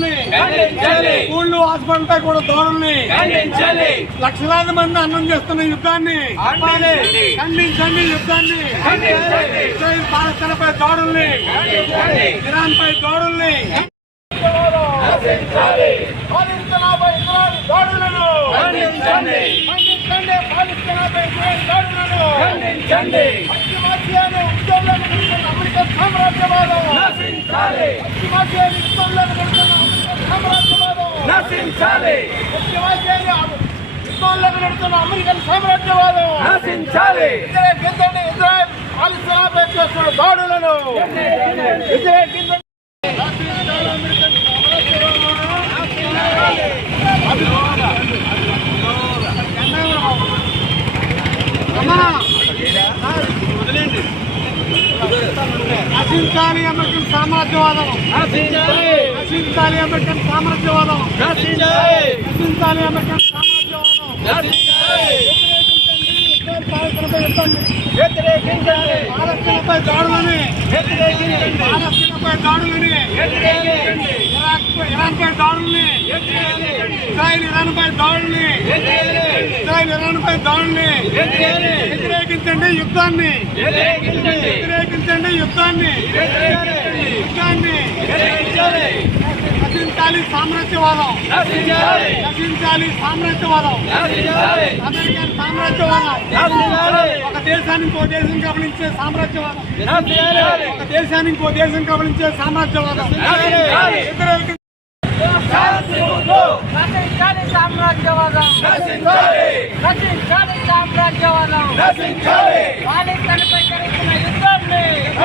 పై దాడుల్ని ఊళ్ళు హాస్పిటల్ పై కూడా దాడుల్ని లక్షలాది మంది అన్నం చేస్తున్న యుద్ధాన్ని ఖండించండి యుద్ధాన్ని. ఇజ్రాయిల్ పాలస్తీనాపై దాడుల్ని ఇరాన్ పై దాడుల్ని అమెరికా సామ్రాజ్యవాదం. పశ్చిమాసియాను ఉద్యోగులను పశ్చిమాసియాను ఉద్యోగులను గురించిన అమెరికన్ సామ్రాజ్యవాదం. వ్యతిరేకించండి ఇజ్రాయెల్. పాలస్తీనాపై చేస్తున్న దాడులను. వ్యతిరేకించండి నశించాలి అమెరికన్ సామ్రాజ్యవాదం. నశించాలి అమెరికన్ సామ్రాజ్యవాదం. నశించాలి అమెరికన్ సామ్రాజ్యవాదం. వ్యతిరేకించండి. పాలస్తీనాపై దాడులని. పాలస్తీనాపై దాడులని. ఇరాక్ ఇరాన్పై దాడుల్ని. ఇజ్రాయిల్ ఇరాన్పై దాడుల్ని. ఇజ్రాయిల్ ఇరాన్పై దాడుల్ని. వ్యతిరేకించండి. యుద్ధాన్ని. వ్యతిరేకించండి. యుద్ధాన్ని. యుద్ధాన్ని. నశించాలి సామ్రాజ్యవాదం. నశించాలి సామ్రాజ్యవాదం. అమెరికన్ సామ్రాజ్యవాదం. ఒక దేశాన్ని ఇంకో దేశం కబలించే సామ్రాజ్యవాదం. ఒక దేశాన్ని ఇంకో దేశం కబలించే సామ్రాజ్యవాదం. నశించాలి సామ్రాజ్యవాదం. నశించాలి సామ్రాజ్యవాదం. పాలిస్తీన్పై జరుగుతున్న యుద్ధాన్ని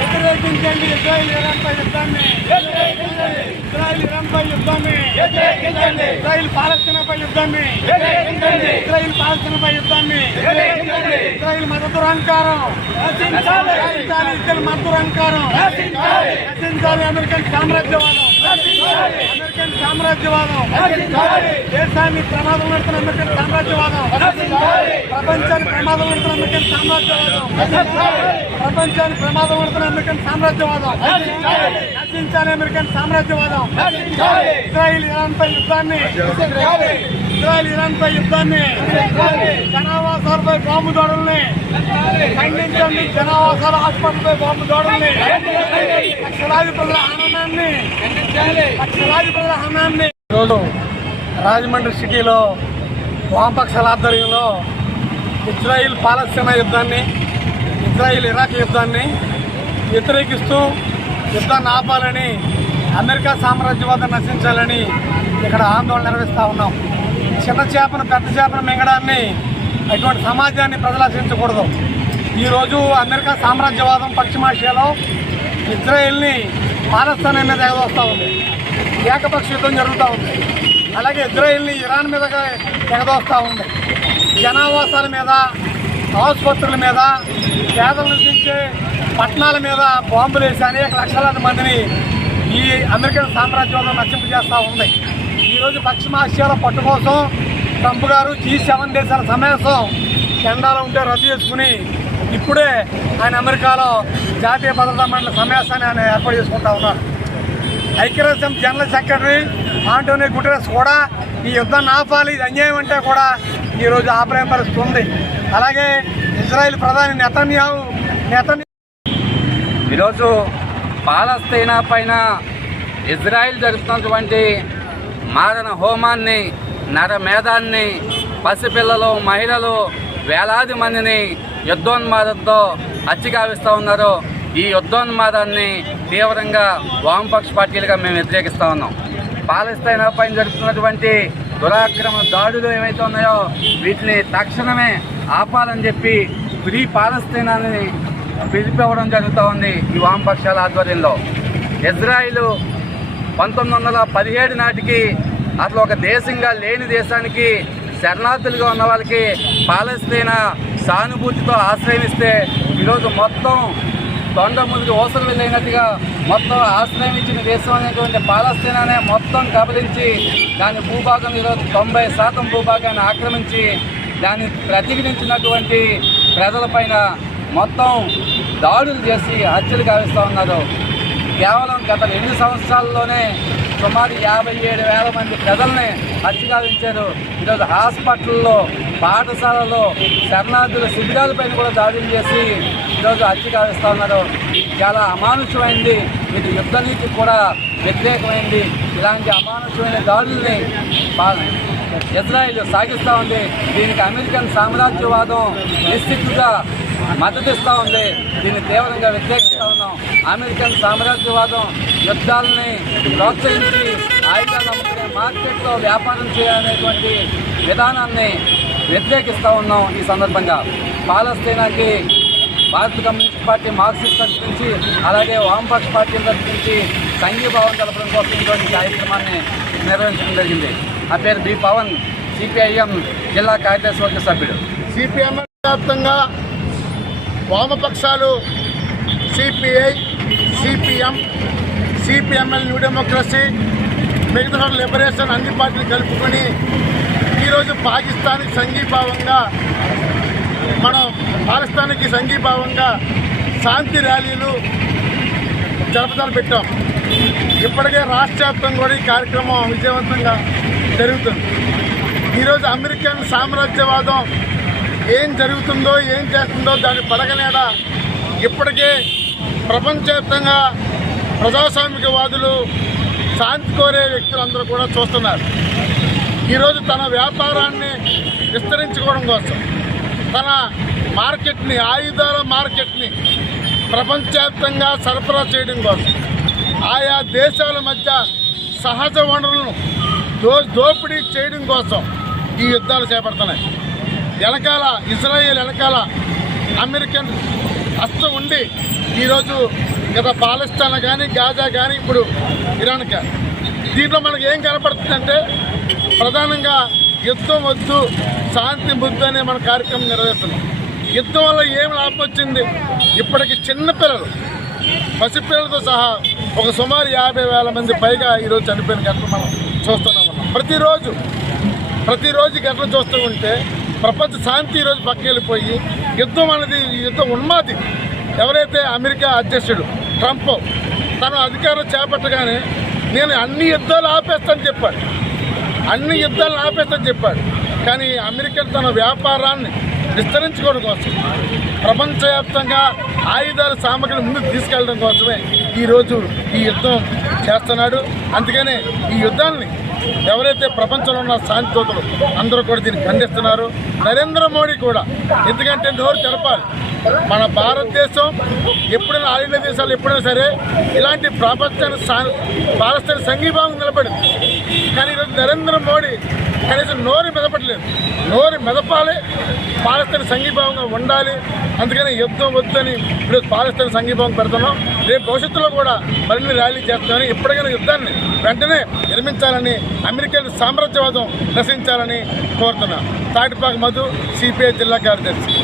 జరుగుతున్న యుద్ధాన్ని ఇజ్రాయెల్ పాలిస్తీన్పై చేస్తున్న యుద్ధాన్ని వద్దు. నశించాలి అమెరికన్ సామ్రాజ్యవాదం నశించాలి అమెరికన్ సామ్రాజ్యవాదం నశించాలి అమెరికన్ సామ్రాజ్యవాదం వ్యతిరేకించండి ఇజ్రాయిల్ ఇరాన్పై యుద్ధాన్ని ఇజ్రాయిల్ యుద్ధాన్ని ఇజ్రాయిల్ పాలస్తీనాపై యుద్ధాన్ని ఇజ్రాయిల్ పాలస్తీనాపై యుద్ధాన్ని ఇజ్రాయిల్ దురహంకారం నశించాలి. ఇజ్రాయిల్ మత దురహంకారం నశించాలి అమెరికన్ సామ్రాజ్యవాదం. అమెరికన్ సామ్రాజ్యవాదం. దేశాన్ని ప్రమాదం పెడుతున్న అమెరికన్ సామ్రాజ్యవాదం. ప్రపంచాన్ని ప్రమాదం పెడుతున్న అమెరికన్ సామ్రాజ్యవాదం. ప్రపంచాన్ని ప్రమాదం పెడుతున్న అమెరికన్ సామ్రాజ్యవాదం. నశించాలి అమెరికన్ సామ్రాజ్యవాదం. ఇజ్రాయిల్ ఇరాన్ పై యుద్ధాన్ని. ఇజ్రాయిల్ ఇరాన్ పై యుద్ధాన్ని. జనావాసాలపై బాంబు దాడుల్ని. ఖండించండి జనావాసాల హాస్పిటల్పై బాంబు దాడుల్ని. లక్షలాది ప్రజల ఆనందాన్ని లక్షలాది ప్రజల ఆనందాన్ని ఈరోజు రాజమండ్రి సిటీలో వామపక్షాల ఆధ్వర్యంలో ఇజ్రాయిల్ పాలస్తీనా యుద్ధాన్ని ఇజ్రాయిల్ ఇరాక్ యుద్ధాన్ని వ్యతిరేకిస్తూ యుద్ధాన్ని ఆపాలని అమెరికా సామ్రాజ్యవాదం నశించాలని ఇక్కడ ఆందోళన నిర్వహిస్తూ ఉన్నాం. చిన్న చేపను పెద్ద చేపను మింగడాన్ని అటువంటి సమాజాన్ని ప్రజలు ఆశించకూడదు ఈరోజు అమెరికా సామ్రాజ్యవాదం పశ్చిమాసియాలో ఇజ్రాయెల్ని పాలస్తాన్ మీద ఎగదోస్తూ ఉంది. ఏకపక్ష యుద్ధం జరుగుతూ ఉంది. అలాగే ఇజ్రాయెల్ని ఇరాన్ మీద ఎగదోస్తూ ఉంది. జనావాసాల మీద ఆసుపత్రుల మీద పేదలు నివసించే పట్టణాల మీద బాంబులు వేసి అనేక లక్షలాది మందిని ఈ అమెరికన్ సామ్రాజ్యంలో నశింపజేస్తూ ఉంది. ఈరోజు పశ్చిమాసియాల పట్టు కోసం ట్రంప్ గారు జీ సెవెన్ దేశాల సమావేశం కెనడాలో ఉంటే రద్దు చేసుకుని ఇప్పుడే ఆయన అమెరికాలో జాతీయ భద్రతా మండలి సమావేశాన్ని ఆయన ఏర్పాటు చేసుకుంటా ఉన్నారు. ఐక్యరాజ్యం జనరల్ సెక్రటరీ ఆంటోనీ గుటరెస్ కూడా ఈ యుద్ధాన్ని ఆపాలి ఇది అన్యాయం అంటే కూడా ఈరోజు ఆపలేం పరిస్థితి ఉంది. అలాగే ఇజ్రాయెల్ ప్రధాని నెతన్యాహు నెతన్యాహు ఈరోజు పాలస్తీనా పైన ఇజ్రాయిల్ జరుపుతున్నటువంటి మారణ హోమాన్ని నరమేధాన్ని పసిపిల్లలు మహిళలు వేలాది మందిని యుద్ధోన్మాదంతో హత్యగావిస్తూ ఉన్నారు. ఈ యుద్ధోన్మాదాన్ని తీవ్రంగా వామపక్ష పార్టీలుగా మేము వ్యతిరేకిస్తూ ఉన్నాం. పాలస్తీనా పైన జరుగుతున్నటువంటి దురాక్రమ దాడులు ఏవైతే ఉన్నాయో వీటిని తక్షణమే ఆపాలని చెప్పి ఫ్రీ పాలస్తీనాని పిలిపివ్వడం జరుగుతూ ఉంది ఈ వామపక్షాల ఆధ్వర్యంలో. ఇజ్రాయిల్ పంతొమ్మిది వందల పదిహేడు నాటికి అసలు ఒక దేశంగా లేని దేశానికి శరణార్థులుగా ఉన్న వాళ్ళకి పాలస్తీనా సానుభూతితో ఆశ్రయమిస్తే ఈరోజు మొత్తం తొండ ముందుకు ఓసలు వెళ్ళినట్టుగా మొత్తం ఆశ్రయం ఇచ్చిన దేశం అనేటువంటి పాలస్తీనానే మొత్తం కబలించి దాని భూభాగం ఈరోజు తొంభై శాతం భూభాగాన్ని ఆక్రమించి దాన్ని ప్రతిఘటించినటువంటి ప్రజలపైన మొత్తం దాడులు చేసి హత్యలు గావిస్తూ ఉన్నారు. కేవలం గత రెండు సంవత్సరాల్లోనే సుమారు యాభై ఏడు వేల మంది ప్రజల్ని హత్యగావించారు ఈరోజు హాస్పిటల్లో పాఠశాలలో శరణార్థుల శిబిరాలపైన కూడా దాడులు చేసి ఈరోజు హత్య హత్యగావిస్తూ ఉన్నారు. చాలా అమానుషమైంది. ఇది యుద్ధ నీతికి కూడా వ్యతిరేకమైంది. ఇలాంటి అమానుషమైన దాడుల్ని ఇజ్రాయిల్ సాగిస్తూ ఉంది. దీనికి అమెరికన్ సామ్రాజ్యవాదం నిశ్చితంగా మద్దతిస్తూ ఉంది. దీన్ని తీవ్రంగా వ్యతిరేకిస్తూ ఉన్నాం. అమెరికన్ సామ్రాజ్యవాదం యుద్ధాలని ప్రోత్సహించి ఆయుధాలు అమ్ముకునే మార్కెట్లో వ్యాపారం చేయాలనేటువంటి విధానాన్ని వ్యతిరేకిస్తూ ఉన్నాం ఈ సందర్భంగా. పాలస్తీనాకి భారత కమ్యూనిస్ట్ పార్టీ మార్క్సిస్ట్ తరఫు నుంచి అలాగే వామపక్ష పార్టీ తరఫు నుంచి సంఘీభావం తెలపడం కోసం ఇటువంటి కార్యక్రమాన్ని నిర్వహించడం జరిగింది. నా పేరు బి పవన్ సిపిఐఎం జిల్లా కార్యదర్శి వర్గ సభ్యుడు. సిపిఎం వ్యాప్తంగా వామపక్షాలు CPI CPM CPI ML New Democracy మిగతా లిబరేషన్ అన్ని పార్టీలు కలుపుకొని ఈరోజు పాకిస్తాన్కి సంఘీభావంగా మనం పాకిస్తాన్కి సంఘీభావంగా శాంతి ర్యాలీలు జరపదాలు పెట్టాం. ఇప్పటికే రాష్ట్ర వ్యాప్తంగా కూడా ఈ కార్యక్రమం విజయవంతంగా జరుగుతుంది. ఈరోజు అమెరికన్ సామ్రాజ్యవాదం ఏం జరుగుతుందో ఏం చేస్తుందో దాని పడగనేడ ఇప్పటికే ప్రపంచవ్యాప్తంగా ప్రజాస్వామికవాదులు శాంతి కోరే వ్యక్తులందరూ కూడా చూస్తున్నారు. ఈరోజు తన వ్యాపారాన్ని విస్తరించుకోవడం కోసం తన మార్కెట్ని ఆయుధాల మార్కెట్ని ప్రపంచవ్యాప్తంగా సరఫరా చేయడం కోసం ఆయా దేశాల మధ్య సహజ వనరులను దో దోపిడీ చేయడం కోసం ఈ యుద్ధాలు చేపడుతున్నాయి. వెనకాల ఇజ్రాయేల్ వెనకాల అమెరికన్ హస్తం ఉండి ఈరోజు గత పాలస్తాన్ కానీ గాజా కానీ ఇప్పుడు ఇరాన్ కానీ దీంట్లో మనకి ఏం కనపడుతుందంటే ప్రధానంగా యుద్ధం వద్దు శాంతి బుద్ధి అనే మన కార్యక్రమం నిర్వహిస్తున్నాం యుద్ధం వల్ల ఏం లాభం వచ్చింది? ఇప్పటికి చిన్నపిల్లలు పసిపిల్లలతో సహా ఒక సుమారు యాభై వేల మంది పైగా ఈరోజు చనిపోయిన ఘటన మనం చూస్తున్నాం ప్రతిరోజు ప్రతిరోజు ఈ ఘటన చూస్తూ ఉంటే ప్రపంచ శాంతి ఈరోజు పక్కెళ్ళిపోయి యుద్ధం అనేది యుద్ధం ఉన్మాది. ఎవరైతే అమెరికా అధ్యక్షుడు ట్రంప్ తను అధికారం చేపట్టగానే నేను అన్ని యుద్ధాలు ఆపేస్తాను చెప్పాడు. అన్ని యుద్ధాలను ఆపేస్తాను చెప్పాడు. కానీ అమెరికా తన వ్యాపారాన్ని విస్తరించుకోవడం కోసం ప్రపంచవ్యాప్తంగా ఆయుధాల సామగ్రిని ముందుకు తీసుకెళ్ళడం కోసమే ఈరోజు ఈ యుద్ధం చేస్తున్నాడు. అందుకనే ఈ యుద్ధాన్ని ఎవరైతే ప్రపంచంలో ఉన్న శాంతి అందరూ కూడా దీన్ని ఖండిస్తున్నారు నరేంద్ర మోడీ కూడా ఎందుకంటే నోరు తెలపాలి మన భారతదేశం ఎప్పుడైనా ఆయుధ దేశాలు ఎప్పుడైనా సరే ఇలాంటి ప్రపంచాన్ని సా- పాలస్తీన సంఘీభావం నిలబడింది. కానీ ఈరోజు నరేంద్ర మోడీ కనీసం నోరు మెదపట్లేదు. నోరు మెదపాలి. పాలస్తీన సంఘీభావంగా ఉండాలి. అందుకని యుద్ధం వద్దని ఇప్పుడు పాలస్తీన సంఘీభావం పెడుతున్నాం. రేపు భవిష్యత్తులో కూడా మరిన్ని ర్యాలీ చేస్తామని ఎప్పటికైనా యుద్ధాన్ని వెంటనే నిర్మించాలని అమెరికన్ సామ్రాజ్యవాదం నశించాలని కోరుతున్నాం. తాటిపాక మధు సిపిఐ జిల్లా కార్యదర్శి.